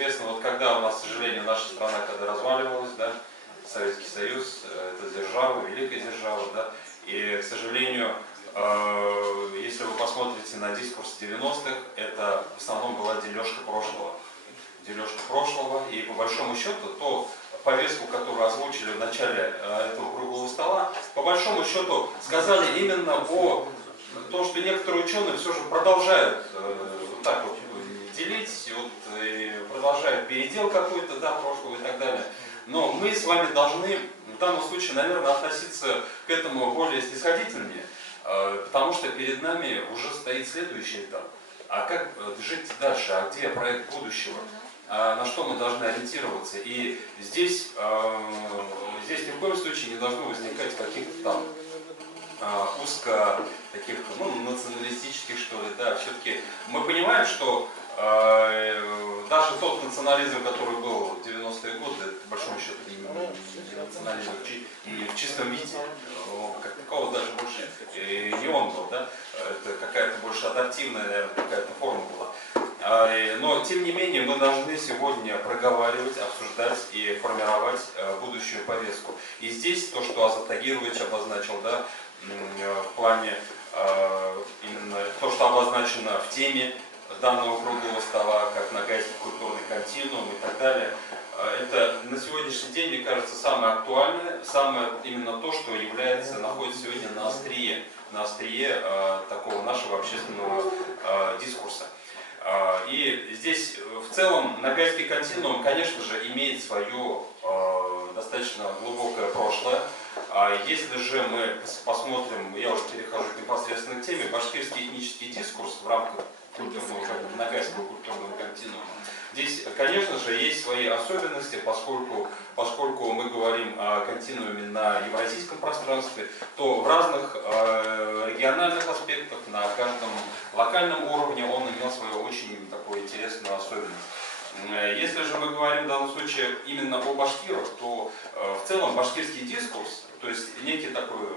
известно, вот когда у нас, к сожалению, наша страна когда разваливалась, да, Советский Союз, это держава, великая держава, да, и, к сожалению, если вы посмотрите на дискурс 90-х, это в основном была дележка прошлого. Дележка прошлого, и по большому счету, то повестку, которую озвучили в начале этого круглого стола, по большому счету сказали именно о том, что некоторые ученые все же продолжают вот так вот делить, вот, продолжают передел какой-то, да, прошлого и так далее. Но мы с вами должны в данном случае, наверное, относиться к этому более снисходительнее, потому что перед нами уже стоит следующий этап. А как жить дальше? А где проект будущего? На что мы должны ориентироваться? И здесь ни в коем случае не должно возникать каких-то там узко таких, ну, националистических, что ли, да. Все-таки мы понимаем, что даже тот национализм, который был в 90-е годы, это, по большому счету, не национализм и в чистом виде, как такого даже больше не он был, да, это какая-то больше адаптивная, наверное, какая-то форма была. Но, тем не менее, мы должны сегодня проговаривать, обсуждать и формировать будущую повестку. И здесь то, что Азат Тагирович обозначил, да, в плане именно то, что обозначено в теме данного круглого стола, как Ногайский культурный континуум и так далее, это на сегодняшний день, мне кажется, самое актуальное, самое именно то, что находится сегодня на острие такого нашего общественного дискурса. И здесь в целом Ногайский континуум, конечно же, имеет свое достаточно глубокое прошлое. Если же мы посмотрим, я уже перехожу непосредственно к теме, башкирский этнический дискурс в рамках Ногайского культурного континуума. Здесь, конечно же, есть свои особенности, поскольку мы говорим о континууме на евразийском пространстве, то в разных региональных аспектах, на каждом локальном уровне он имел свою очень такую интересную особенность. Если же мы говорим в данном случае именно о башкирах, то в целом башкирский дискурс, то есть некий такой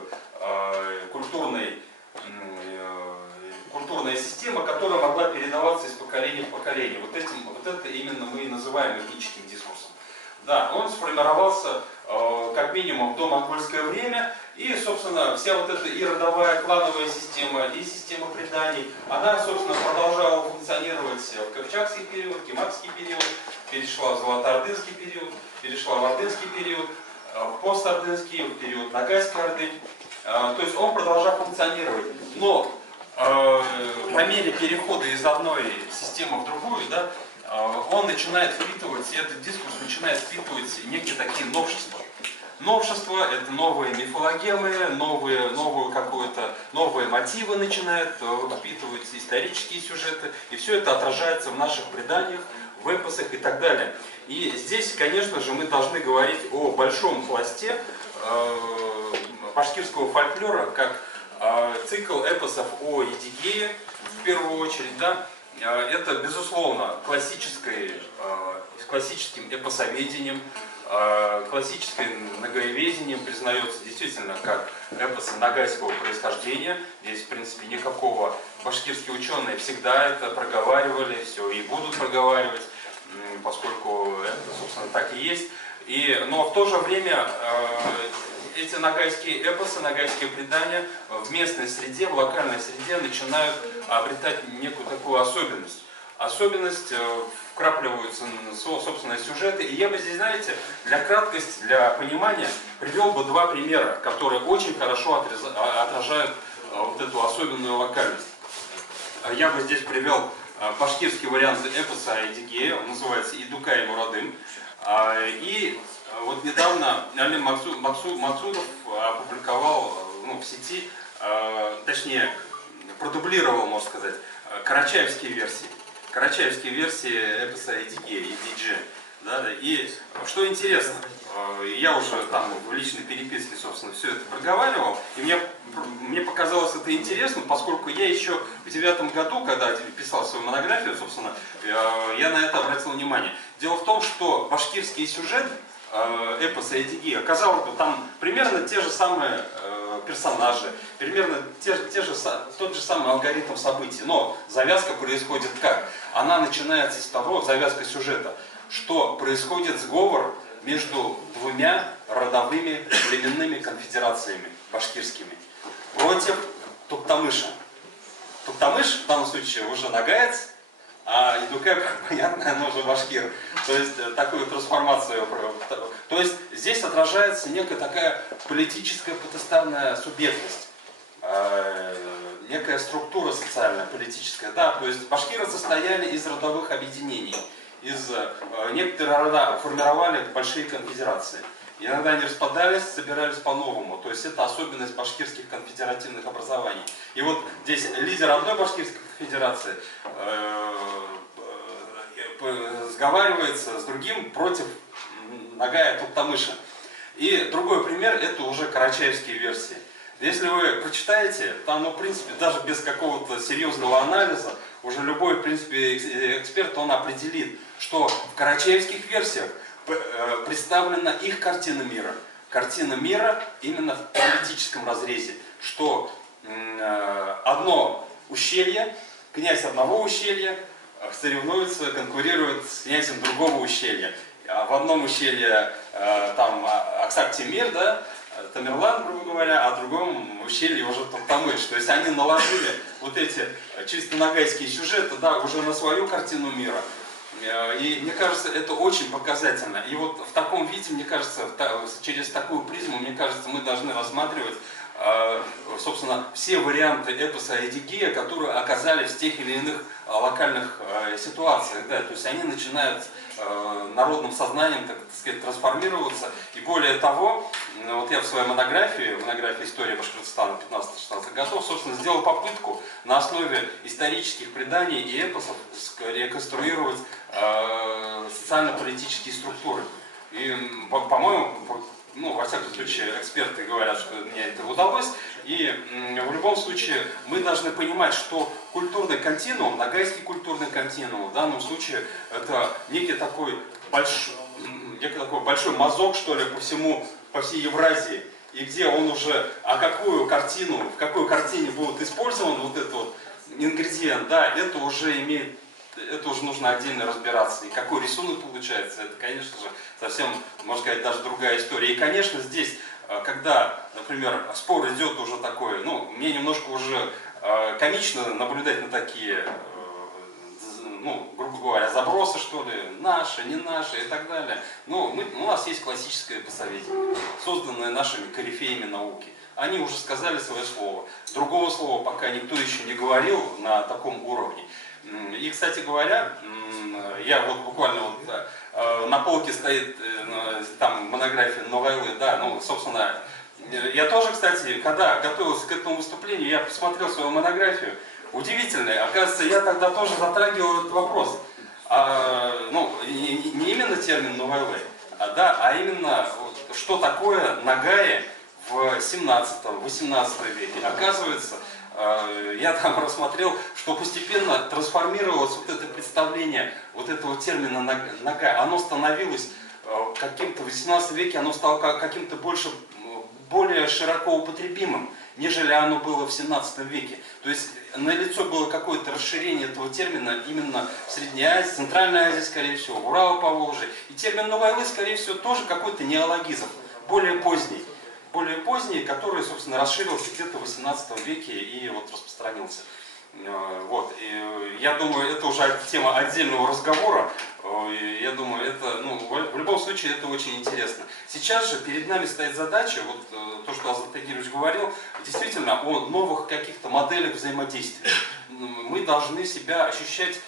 культурная система, которая могла передаваться из поколения в поколение. Вот это именно мы и называем этническим дискурсом. Да, он сформировался как минимум в домонгольское время, и, собственно, вся вот эта и родовая клановая система, и система преданий, она, собственно, продолжала функционировать в Кыпчакский период, Кимакский период, перешла в Золотоордынский период, перешла в Ордынский период, в постордынский период Ногайской Орды. То есть он продолжал функционировать. Но по мере перехода из одной системы в другую, да, он начинает впитывать, этот дискурс начинает впитывать некие такие новшества. Новшества — это новые мифологемы, новые мотивы начинают впитывать, исторические сюжеты, и все это отражается в наших преданиях, в эпосах и так далее. И здесь, конечно же, мы должны говорить о большом пласте башкирского фольклора, как цикл эпосов о Едигее, в первую очередь, да, это, безусловно, классическим эпосоведением, классическим нагаеведением признается действительно как эпосы ногайского происхождения. Здесь, в принципе, никакого, башкирские ученые всегда это проговаривали, все и будут проговаривать, поскольку это, собственно, так и есть. Но в то же время эти ногайские эпосы, ногайские предания в местной среде, в локальной среде начинают обретать некую такую особенность. Особенность вкрапливаются, собственно, сюжеты. И я бы здесь, знаете, для краткости, для понимания привел бы два примера, которые очень хорошо отражают вот эту особенную локальность. Я бы здесь привел башкирский вариант эпоса Едигея, он называется «Идукай Мурадым». И вот недавно Алим Максудов опубликовал в сети, точнее, продублировал, можно сказать, карачаевские версии эпоса Едигея, Едидже. Да, и что интересно, я уже там в личной переписке, собственно, все это проговаривал, и мне показалось это интересно, поскольку я еще в 2009 году, когда писал свою монографию, собственно, я на это обратил внимание. Дело в том, что башкирский сюжет эпоса Едигея, оказалось бы, там примерно те же самые персонажи, примерно тот же самый алгоритм событий, но завязка происходит как? Она начинается с того, завязка сюжета, что происходит сговор между двумя родовыми племенными конфедерациями башкирскими против Туктамыша. Туктамыш в данном случае уже нагаец, а Идукеп, понятно, оно уже башкир. То есть такую трансформацию. То есть здесь отражается некая такая политическая потестарная субъектность, некая структура социальная, политическая. Да, то есть башкиры состояли из родовых объединений, некоторые рода формировали большие конфедерации. Иногда они распадались, собирались по-новому. То есть это особенность башкирских конфедеративных образований. И вот здесь лидер одной башкирской конфедерации сговаривается с другим против Нагая Туктамыша. И другой пример — это уже карачаевские версии. Если вы прочитаете, там, ну, в принципе, даже без какого-то серьезного анализа, уже любой, в принципе, эксперт, он определит, что в карачаевских версиях представлена их картина мира. Картина мира именно в политическом разрезе, что одно ущелье, князь одного ущелья соревнуется, конкурирует с князем другого ущелья. В одном ущелье там Аксак-Темир, да, Тамерлан, грубо говоря, а в другом ущелье уже Туктамыш. То есть они наложили вот эти чисто нагайские сюжеты, да, уже на свою картину мира. И мне кажется, это очень показательно. И вот в таком виде, мне кажется, через такую призму, мне кажется, мы должны рассматривать, собственно, все варианты эпоса Эдигея, которые оказались в тех или иных локальных ситуациях. Да, то есть они начинают народным сознанием, так сказать, трансформироваться. И более того, вот я в своей монографии «История Башкортостана 15-16 годов», собственно, сделал попытку на основе исторических преданий и эпосов реконструировать социально-политические структуры. И, по-моему, ну, во всяком случае, эксперты говорят, что мне это удалось. И в любом случае мы должны понимать, что культурный континуум, нагайский культурный континуум, в данном случае это некий такой большой мазок, что ли, по всей Евразии. И где он уже, в какой картине будет использован вот этот вот ингредиент, да, это уже нужно отдельно разбираться. И какой рисунок получается, это, конечно же, совсем, можно сказать, даже другая история. И, конечно, здесь, когда, например, спор идет уже такой, ну, мне немножко уже комично наблюдать на такие, ну, грубо говоря, забросы, что ли, наши, не наши и так далее. Но у нас есть классическое посоведение, созданное нашими корифеями науки. Они уже сказали свое слово. Другого слова пока никто еще не говорил на таком уровне. И, кстати говоря, я вот буквально вот, на полке стоит там монография Новайлы, да, ну, собственно, я тоже, кстати, когда готовился к этому выступлению, я посмотрел свою монографию, удивительно, оказывается, я тогда тоже затрагивал этот вопрос. Ну, не именно термин Новайлы, а именно, вот, что такое Нагаи в 17-18 веке. Оказывается, я там рассмотрел, что постепенно трансформировалось вот это представление вот этого термина «нагай». Оно становилось каким-то в 18 веке, оно стало каким-то более широко употребимым, нежели оно было в 17 веке. То есть налицо было какое-то расширение этого термина именно в Средней Азии, Центральной Азии, скорее всего, в Урал, Поволжье. И термин «Новайлы», скорее всего, тоже какой-то неологизм, более поздний, который, собственно, расширился где-то в 18 веке и вот распространился. Вот. И я думаю, это уже тема отдельного разговора. И я думаю, это, ну, в любом случае, это очень интересно. Сейчас же перед нами стоит задача, вот то, что Азат Тагирович говорил, действительно о новых каких-то моделях взаимодействия. Мы должны себя ощущать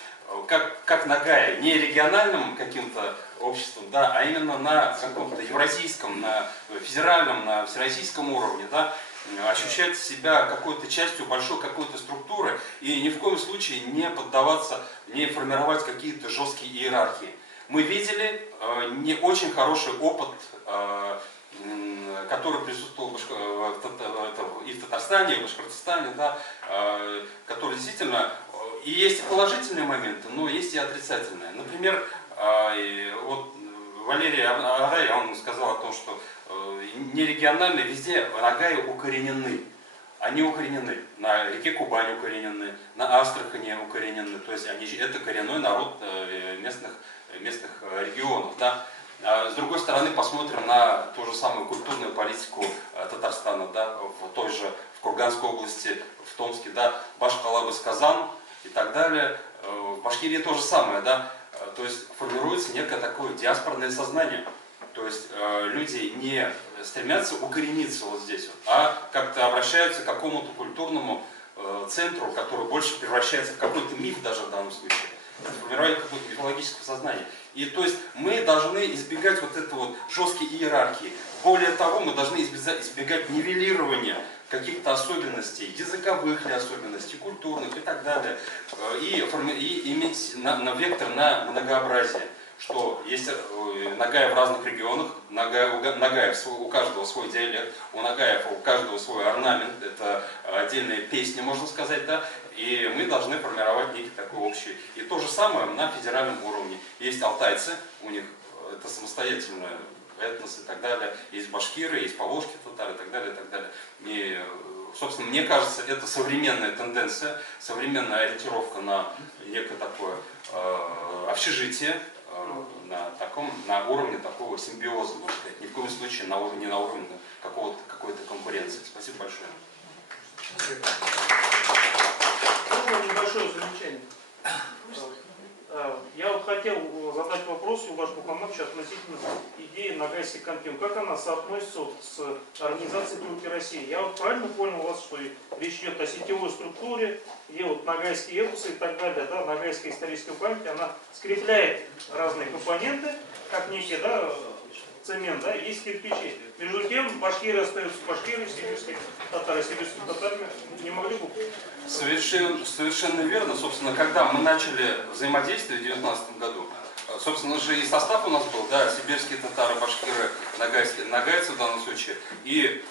как Нагая, не региональным каким-то обществом, да, а именно на каком-то евразийском, на федеральном, на всероссийском уровне, да, ощущать себя какой-то частью большой какой-то структуры и ни в коем случае не поддаваться, не формировать какие-то жесткие иерархии. Мы видели не очень хороший опыт, который присутствовал и в Татарстане, и в Башкортостане, да, который действительно, и есть и положительные моменты, но есть и отрицательные. Например, вот Валерий Агай, он сказал о том, что нерегиональные везде нагаи укоренены. они укоренены. На реке Кубань укоренены, на Астрахани укоренены. То есть это коренной народ местных регионов. Да? А с другой стороны, посмотрим на ту же самую культурную политику Татарстана, да, в Курганской области, в Томске, да, Башкалабыз, Казан и так далее. В Башкирии то же самое, да. То есть формируется некое такое диаспорное сознание. То есть люди не стремятся укорениться вот здесь, а как-то обращаются к какому-то культурному центру, который больше превращается в какой-то миф даже в данном случае. Формирование какого-то мифологического сознания. И то есть мы должны избегать вот этой вот жесткой иерархии. Более того, мы должны избегать нивелирования каких-то особенностей, языковых ли особенностей, культурных и так далее. И иметь вектор на многообразие. Что есть Нагаев в разных регионах, Нагаев у каждого свой диалект, у Нагаев у каждого свой орнамент, это отдельные песни, можно сказать, да, и мы должны формировать некий такой общий. И то же самое на федеральном уровне. Есть алтайцы, у них это самостоятельное этнос и так далее, есть башкиры, есть поволжские татары и так далее, и так далее. И, собственно, мне кажется, это современная тенденция, современная ориентировка на некое такое общежитие, на уровне такого симбиоза, можно сказать, ни в коем случае не на уровне какой-то конкуренции. Спасибо большое. Небольшое замечание. Я вот хотел задать вопрос Юлдаш Мухаммадович относительно идеи Ногайский континуум. Как она соотносится вот с организацией «Турки России»? Я вот правильно понял вас, что речь идет о сетевой структуре, где вот ногайские эпосы и так далее, да, ногайская историческая память, она скрепляет разные компоненты, как некий, да, цемент, да, есть кирпичи. Между тем, башкиры остаются башкиры, сибирские татары, сибирские татарами. Не могли бы... Совершенно верно. Собственно, когда мы начали взаимодействие в 2019 году, собственно же и состав у нас был, да, сибирские татары, башкиры, ногайцы в данном случае. И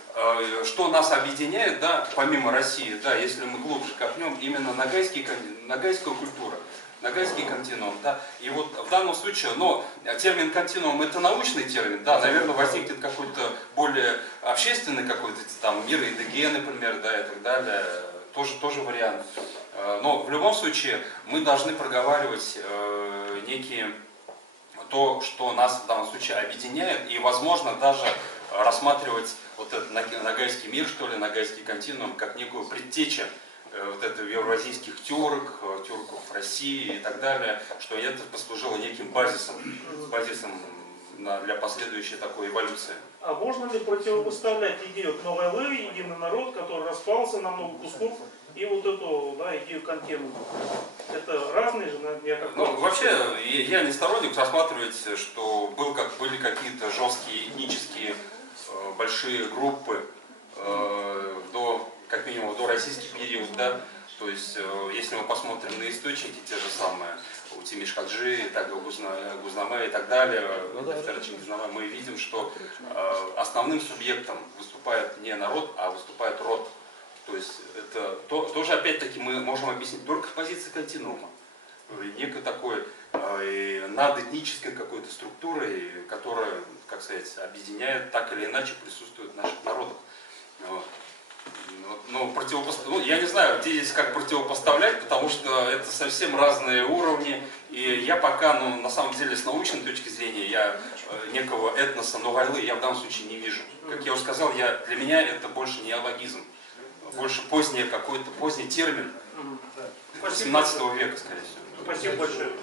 что нас объединяет, да, помимо России, да, если мы глубже копнем, именно ногайская культура. Ногайский континуум, да, и вот в данном случае, но термин континуум это научный термин, да, наверное, возникнет какой-то более общественный какой-то, там, мир Эйдеге, например, да, и так далее, тоже вариант. Но в любом случае мы должны проговаривать то, что нас в данном случае объединяет, и, возможно, даже рассматривать вот этот ногайский мир, что ли, ногайский континуум, как некую предтечу вот этого евразийских тюрков России и так далее, что это послужило неким базисом для последующей такой эволюции. А можно ли противопоставлять идею новой Лывы, единый народ, который распался на много кусков, и вот эту, да, идею континуума? Это разные же, я как... Ну, вообще, я не сторонник рассматривать, что были какие-то жесткие этнические большие группы как минимум до российский период, да, то есть если мы посмотрим на источники, те же самые у Тимиш-Хаджи, Гузнаме и так далее, мы видим, что основным субъектом выступает не народ, а выступает род. То есть это тоже опять-таки мы можем объяснить только с позиции континуума, некой такой надэтнической какой-то структурой, которая, как сказать, объединяет, так или иначе присутствует в наших народах. Я не знаю, где здесь как противопоставлять, потому что это совсем разные уровни. И я пока, на самом деле, с научной точки зрения, я некого этноса Ногайлы я в данном случае не вижу. Как я уже сказал, для меня это больше неологизм, больше поздний термин 18 века, скорее всего. Спасибо большое.